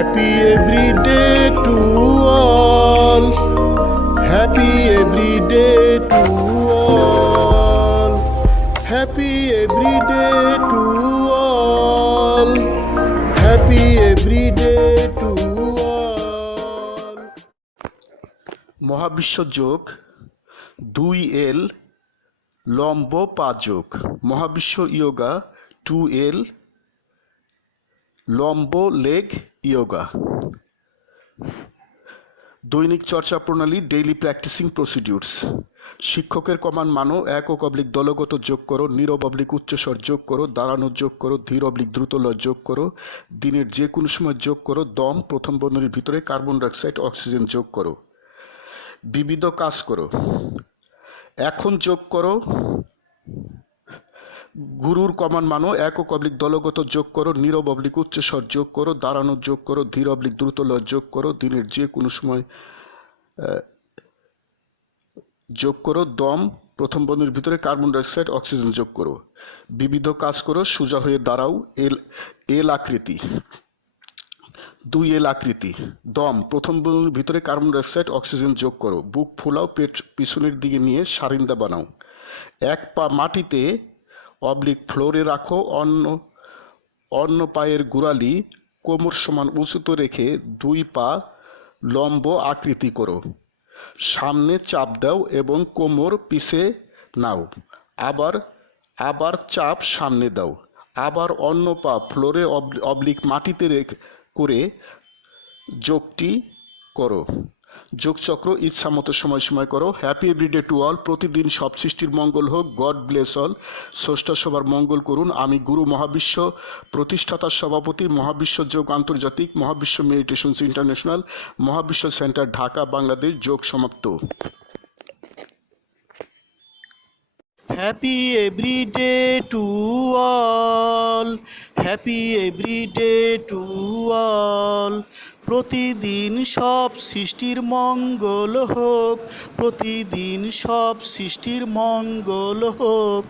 Happy every day to all. Happy every day to all. Happy every day to all. Happy every day to all. মহাবিশ্ব যোগ 2L লম্ব 5 যোগ। মহাবিশ্ব yoga 2L লম্ব leg yoga. দৈনিক চর্চা প্রণালী ডেইলি প্র্যাকটিসিং প্রসিডিউরস। শিক্ষকের কমান্ড মানো, একক অবলিক দলগত যোগ করো, নীরব অবলিক উচ্চস্বর যোগ করো, দাঁড়ানো যোগ করো, ধীর অবলিক দ্রুত লয় যোগ করো, দিনের যে কোনো সময় যোগ করো, দম প্রথম বন্ধনীর ভিতরে, কার্বন ডাইঅক্সাইড অক্সিজেন যোগ করো, বিবিধ কাজ করো, এখন যোগ করো, গুরুর কমান্ড মানো, একক অবলিক দলগত যোগ করো, নীরব অবলিক উচ্চস্বর যোগ করো, দাঁড়ানো যোগ করো, ধীর অবলিক দ্রুত লয় যোগ করো, দিনের যে কোনো সময় যোগ করো, দম প্রথম বন্ধনীর ভিতরে, কার্বন ডাইঅক্সাইড অক্সিজেন যোগ করো, বিবিধ কাজ করো, সোজা হয়ে দাঁড়াও, এল আকৃতি 2L আকৃতি, দম প্রথম বন্ধনীর ভিতরে, কার্বন ডাইঅক্সাইড অক্সিজেন যোগ করো, বুক ফুলাও, পেট পিছনের দিকে নিয়ে সারিন্দা বানাও, এক পা মাটিতে অবলিক ফ্লোরে রাখো, অন্য পায়ের গোড়ালি কোমর সমান উঁচুতে রেখে 2 পা লম্ব আকৃতি করো, সামনে চাপ দাও এবং কোমর পিছে নাও, আবার চাপ সামনে দাও, আবার অন্য পা ফ্লোরে অবলিক মাটিতে করে যোগটি করো। যোগচক্র ইচ্ছা মতো সময় করো। Happy everyday to all. প্রতিদিন সব সৃষ্টির মঙ্গল হোক। God bless all. স্রষ্টা সবার মঙ্গল করুন। আমি গুরু মহাবিশ্ব প্রতিষ্ঠাতার সভাপতি, মহাবিশ্ব যোগ আন্তর্জাতিক, মহাবিশ্ব মেডিটেশনস ইন্টারন্যাশনাল, মহাবিশ্ব সেন্টার, ঢাকা, বাংলাদেশ। যোগ সমাপ্ত। Happy every day to all. Happy every day to all. প্রতিদিন সব সৃষ্টির মঙ্গল হোক। প্রতিদিন সব সৃষ্টির মঙ্গল হোক।